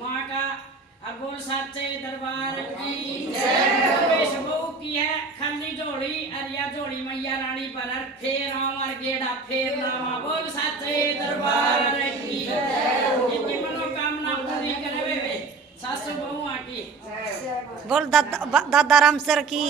माँ का और बोल सच्चे दरबार की जय। बहू की है खाली जोड़ी अरिया जोड़ी मैया रानी पर फेर और गेड़ा फेर नामा बोल सच्चे दरबार की जिनकी मनोकामना पूरी करे वे सासू बहू आकी बोल दादा राम सर की